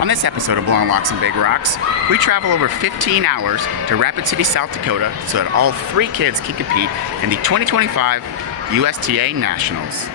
On this episode of Blowing Locks and Big Rocks, we travel over 15 hours to Rapid City, South Dakota so that all 3 kids can compete in the 2025 USTA Nationals.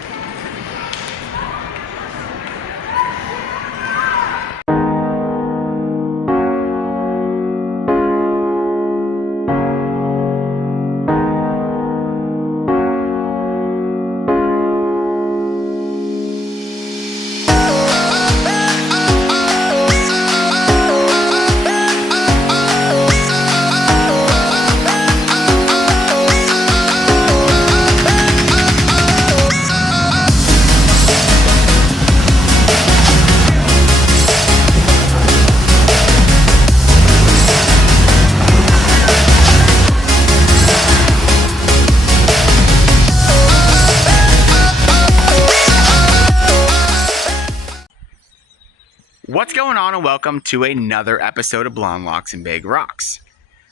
What's going on, and welcome to another episode of Blowing Locks and Big Rocks.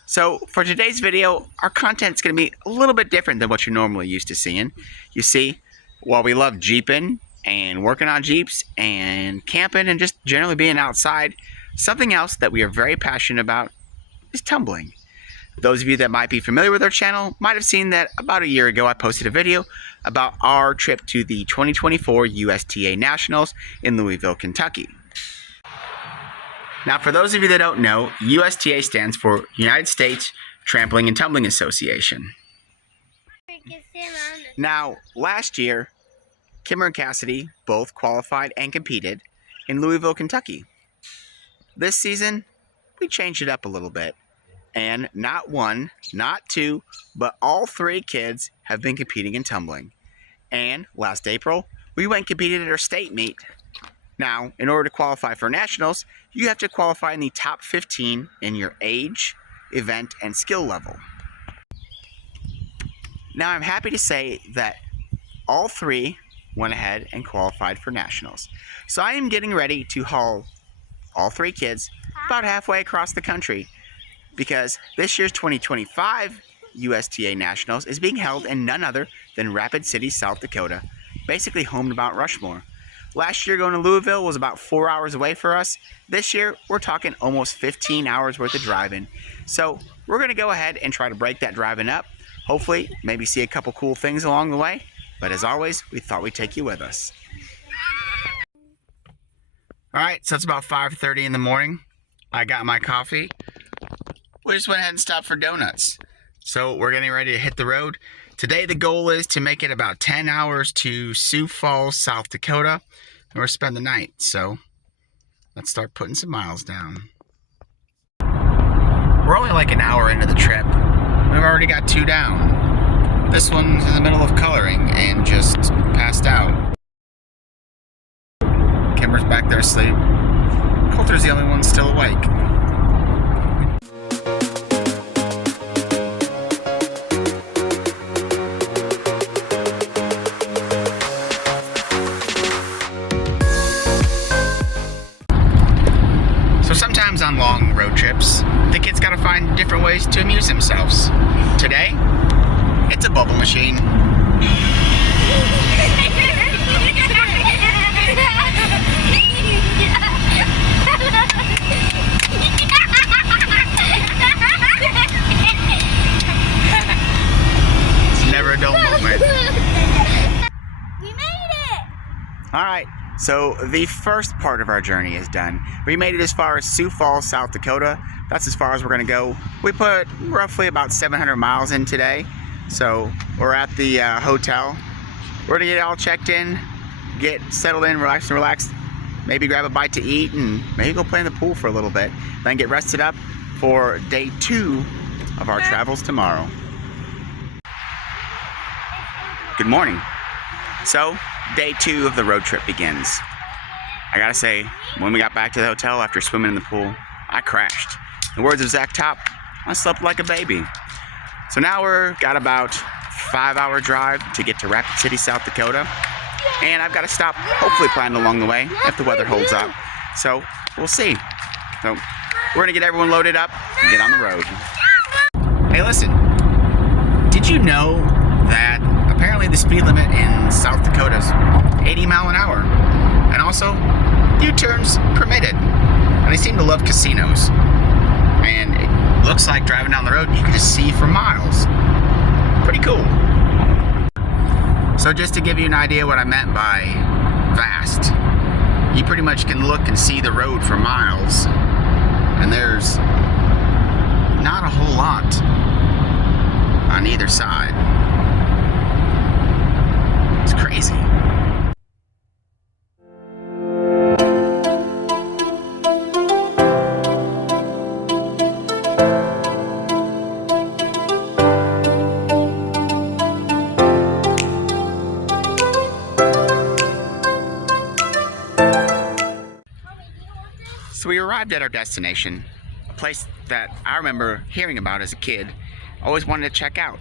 So for today's video, our content's going to be a little bit different than what you're normally used to seeing. You see, while we love Jeeping and working on Jeeps and camping and just generally being outside, something else that we are very passionate about is tumbling. Those of you that might be familiar with our channel might have seen that about a year ago I posted a video about our trip to the 2024 USTA Nationals in Louisville, Kentucky. Now, for those of you that don't know, USTA stands for United States Trampoline and Tumbling Association. Now, last year, Kimmer and Cassidy both qualified and competed in Louisville, Kentucky. This season, we changed it up a little bit. And not one, not two, but all 3 kids have been competing in tumbling. And last April, we went and competed at our state meet. Now, in order to qualify for nationals, you have to qualify in the top 15 in your age, event, and skill level. Now, I'm happy to say that all 3 went ahead and qualified for nationals. So I am getting ready to haul all 3 kids about halfway across the country, because this year's 2025 USTA Nationals is being held in none other than Rapid City, South Dakota, basically home to Mount Rushmore. Last year, going to Louisville was about 4 hours away for us. This year, we're talking almost 15 hours worth of driving. So we're going to go ahead and try to break that driving up. Hopefully, maybe see a couple cool things along the way. But as always, we thought we'd take you with us. Alright, so it's about 5:30 in the morning. I got my coffee. We just went ahead and stopped for donuts. So we're getting ready to hit the road. Today the goal is to make it about 10 hours to Sioux Falls, South Dakota, and we'll spend the night. So let's start putting some miles down. We're only like an hour into the trip. We've already got 2 down. This one's in the middle of coloring and just passed out. Kimber's back there asleep. Coulter's the only one still awake. Sometimes on long road trips, the kids gotta find different ways to amuse themselves. Today, it's a bubble machine. It's never a dull moment. We made it! Alright. So the first part of our journey is done. We made it as far as Sioux Falls, South Dakota. That's as far as we're going to go. We put roughly about 700 miles in today. So we're at the hotel. We're going to get all checked in, get settled in, relaxed. Maybe grab a bite to eat and maybe go play in the pool for a little bit. Then get rested up for day 2 of our travels tomorrow. Good morning. So, day 2 of the road trip begins. I gotta say, when we got back to the hotel after swimming in the pool, I crashed. In the words of Zach Top, I slept like a baby. So now we're got about 5-hour drive to get to Rapid City, South Dakota. And I've got to stop, hopefully planned along the way, if the weather holds up. So, we'll see. So, we're gonna get everyone loaded up and get on the road. Hey, listen, did you know that apparently the speed limit in South Dakota is 80 miles an hour? And also, U-turns permitted. they seem to love casinos. And it looks like driving down the road, you can just see for miles. Pretty cool. So just to give you an idea what I meant by vast, you pretty much can look and see the road for miles, and there's not a whole lot on either side. It's crazy. So we arrived at our destination, a place that I remember hearing about as a kid, always wanted to check out.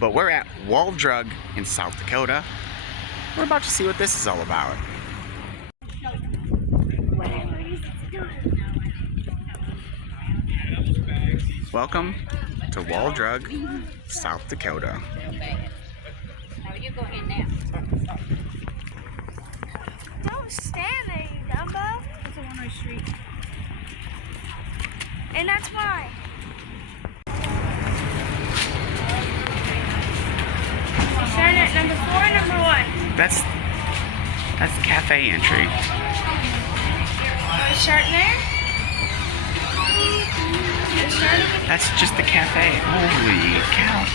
But we're at Wall Drug in South Dakota. We're about to see what this is all about. Welcome to Wall Drug, South Dakota. Now you go in now. Don't stand there, you dumbo. It's a one-way street. And that's mine. Starting at number 4 and number 1. That's cafe entry. Starting there. That's just the cafe. Holy cow.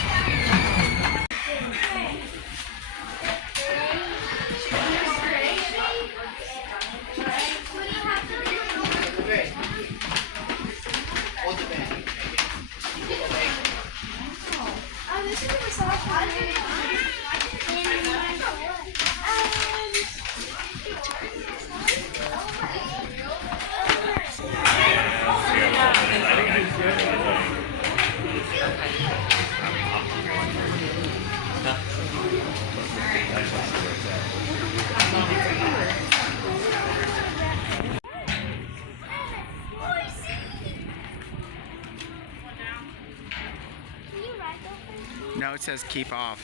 No, it says keep off.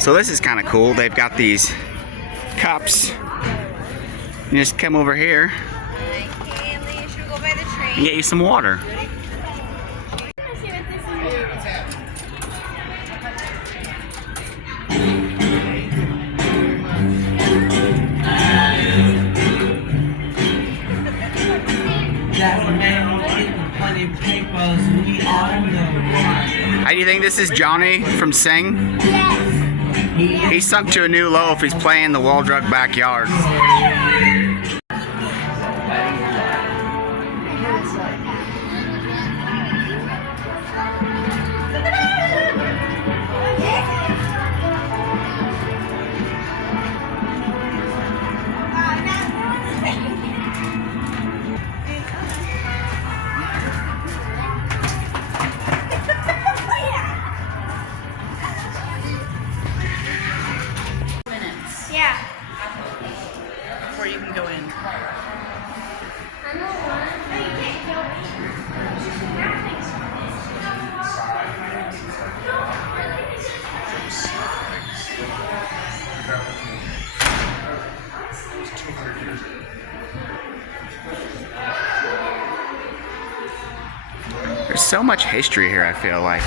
So this is kind of cool. They've got these cups. You just come over here and get you some water. How do you think this is Johnny from Sing? Yes. He's sunk to a new low if he's playing the Wall Drug backyard. Yeah. Before you can go in. There's so much history here, I feel like.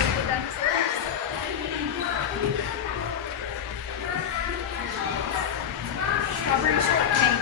Strawberry shortcake.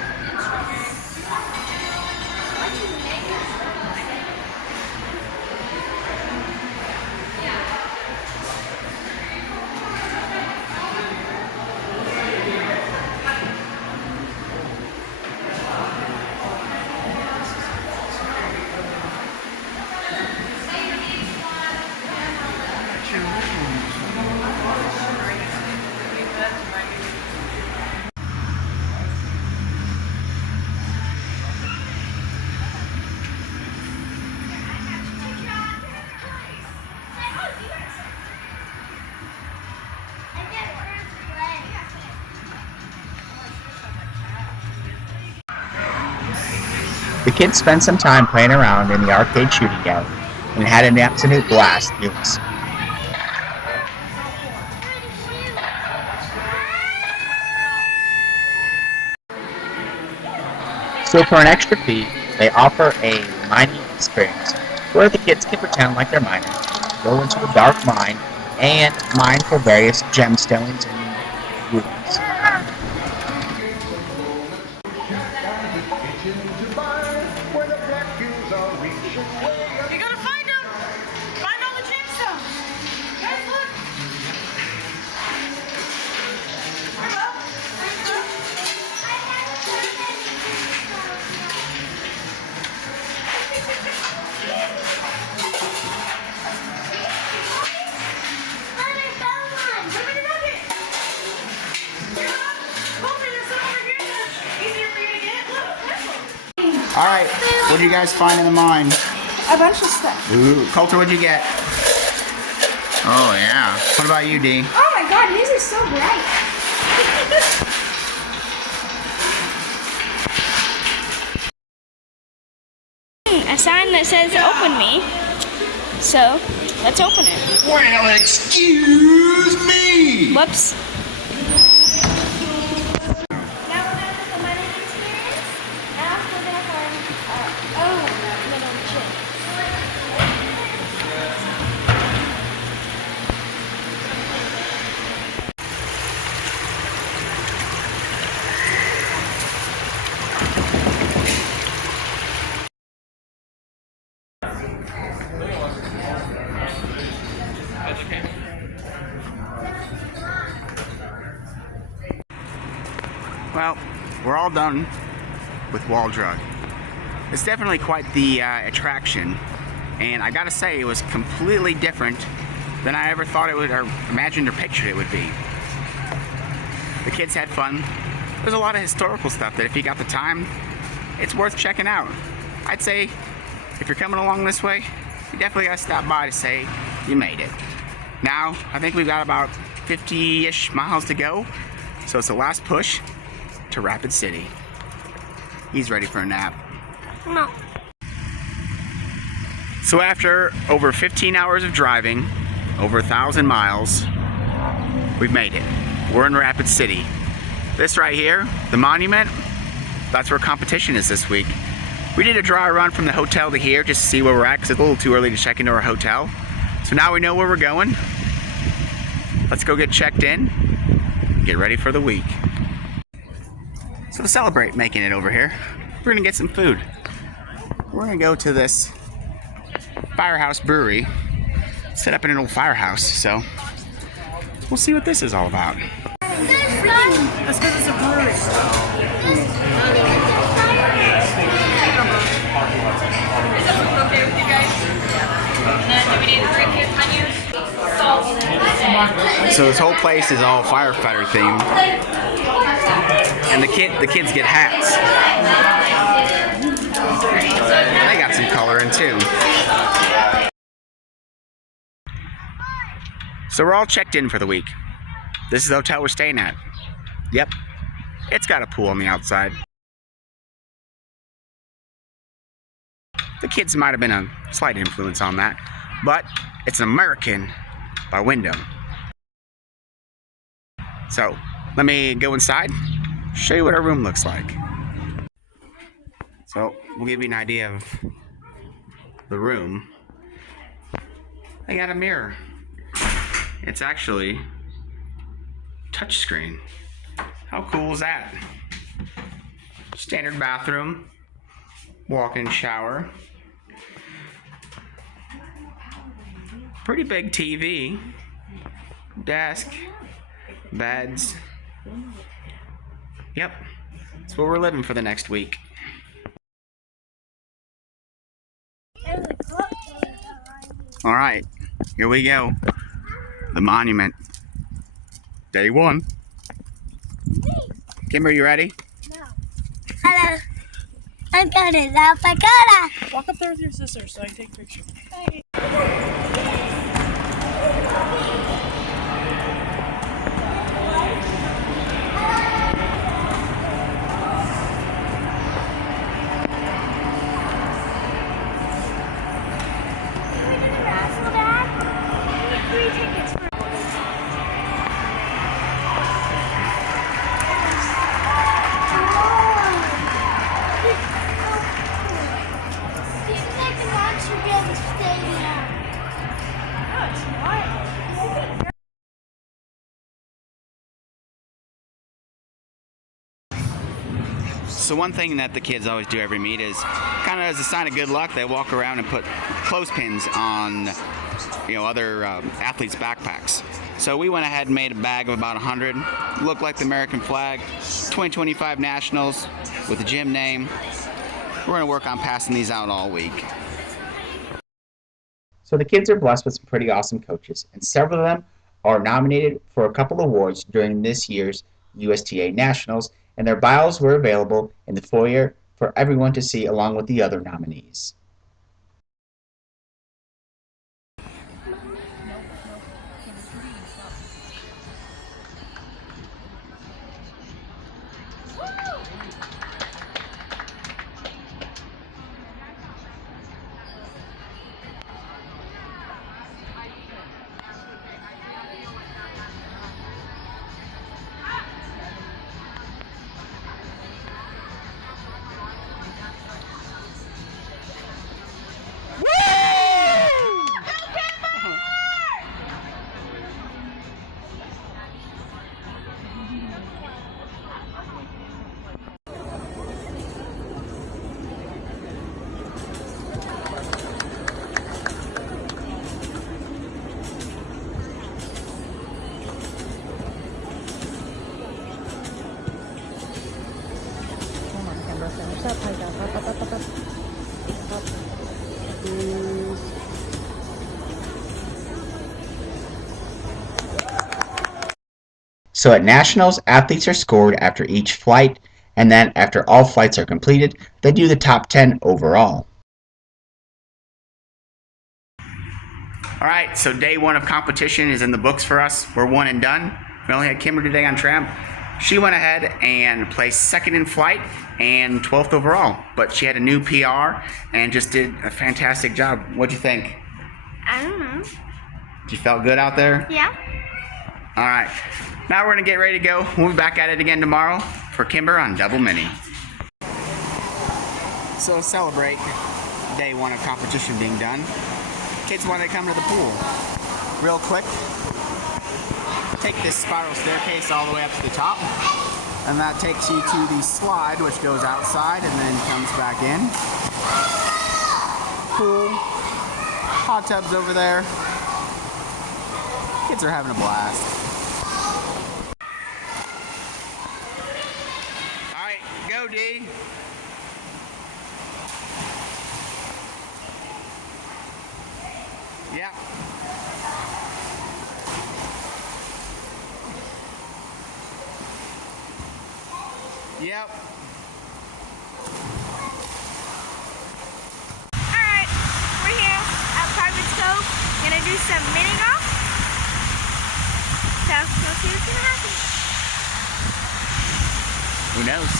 The kids spent some time playing around in the arcade shooting gallery and had an absolute blast doing so. So for an extra fee, they offer a mining experience where the kids can pretend like they're miners, go into a dark mine, and mine for various gemstones and rubies. You gotta find them! Find all the gemstones! Guys, look! All right, what did you guys find in the mine? A bunch of stuff. Ooh, Coulter, what'd you get? Oh yeah. What about you, Dee? Oh my god, these are so bright. A sign that says open me. So, let's open it. Well, excuse me! Whoops. Well, we're all done with Wall Drug. It's definitely quite the attraction, and I gotta say, it was completely different than I ever thought it would, or imagined or pictured it would be. The kids had fun. There's a lot of historical stuff that if you got the time, it's worth checking out. I'd say, if you're coming along this way, you definitely gotta stop by to say you made it. Now, I think we've got about 50-ish miles to go, so it's the last push to Rapid City. He's ready for a nap. No. So after over 15 hours of driving, over 1,000 miles, we've made it. We're in Rapid City. This right here, the monument, that's where competition is this week. We did a dry run from the hotel to here just to see where we're at because it's a little too early to check into our hotel. So now we know where we're going. Let's go get checked in, get ready for the week. So to celebrate making it over here, we're gonna get some food. We're gonna go to this Firehouse Brewery, set up in an old firehouse, so we'll see what this is all about. That's because it's a brewery. Okay with you guys? And then do we need the 3 kids menu? So this whole place is all firefighter themed, and the kids get hats. They got some color in too. So we're all checked in for the week. This is the hotel we're staying at. Yep, it's got a pool on the outside. The kids might have been a slight influence on that, but it's an American by Wyndham. So let me go inside, show you what our room looks like. So we'll give you an idea of the room. They got a mirror. It's actually touchscreen. How cool is that? Standard bathroom, walk-in shower, pretty big TV, desk, beds. Yep, that's where we're living for the next week. All right, here we go. The monument. Day 1. Kimber, you ready? No. Hello. I'm going to South Dakota. Walk up there with your sister so I can take a picture. should be at the stadium. No, it's not. So one thing that the kids always do every meet is kind of as a sign of good luck, they walk around and put clothespins on, other athletes' backpacks. So we went ahead and made a bag of about 100. Looked like the American flag. 2025 Nationals with the gym name. We're going to work on passing these out all week. So the kids are blessed with some pretty awesome coaches, and several of them are nominated for a couple awards during this year's USTA Nationals, and their bios were available in the foyer for everyone to see along with the other nominees. So at Nationals, athletes are scored after each flight, and then after all flights are completed, they do the top 10 overall. All right, so day one of competition is in the books for us. We're one and done. We only had Kimber today on tram. She went ahead and placed second in flight and 12th overall, but she had a new PR and just did a fantastic job. What'd you think? I don't know. You felt good out there? Yeah. All right, now we're gonna get ready to go. We'll be back at it again tomorrow for Kimber on Double Mini. So celebrate day one of competition being done. Kids want to come to the pool. Real quick, take this spiral staircase all the way up to the top, and that takes you to the slide, which goes outside and then comes back in. Pool, hot tubs over there. Kids are having a blast. All right, go D. Yeah. Yep. Alright, we're here at Rapid City. Gonna do some mini golf. So we'll see what's gonna happen. Who knows?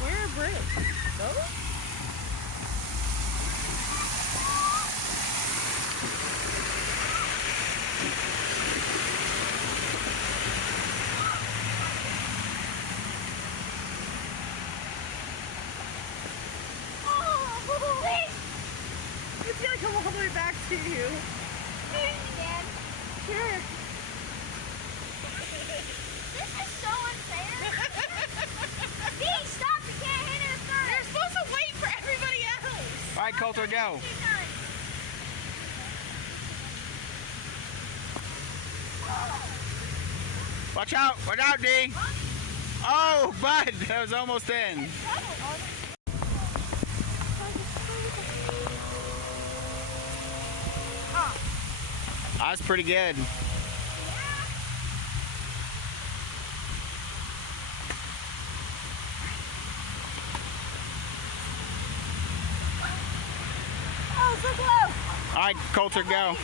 Where are bricks? Those? It's gonna come all the way back to you. Sure. This is so unfair. Hey, stop! You can't hit it first. You're supposed to wait for everybody else. All right, Coulter, go. Watch out, D. Oh, bud, that was almost in. That was pretty good. Oh, so close. All right, Coulter, go.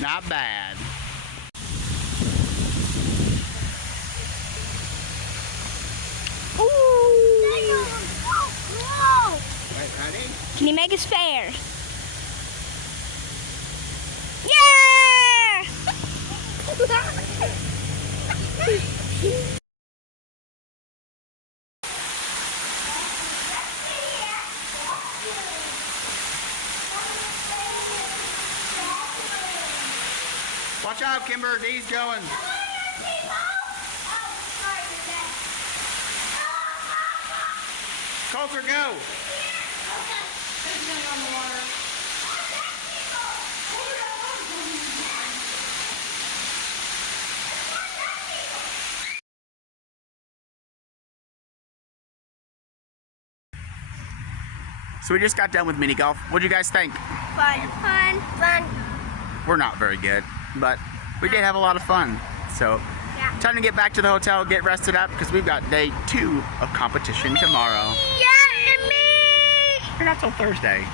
Not bad. Whoa! Wait, ready? Can you make us fair? Yeah! Watch out, Kimber. Dee's going. Coker, go. So we just got done with mini golf. What do you guys think? Fun. We're not very good, but we did have a lot of fun. So time to get back to the hotel, get rested up, because we've got day 2 of competition tomorrow. Yeah, and me. Or not till Thursday.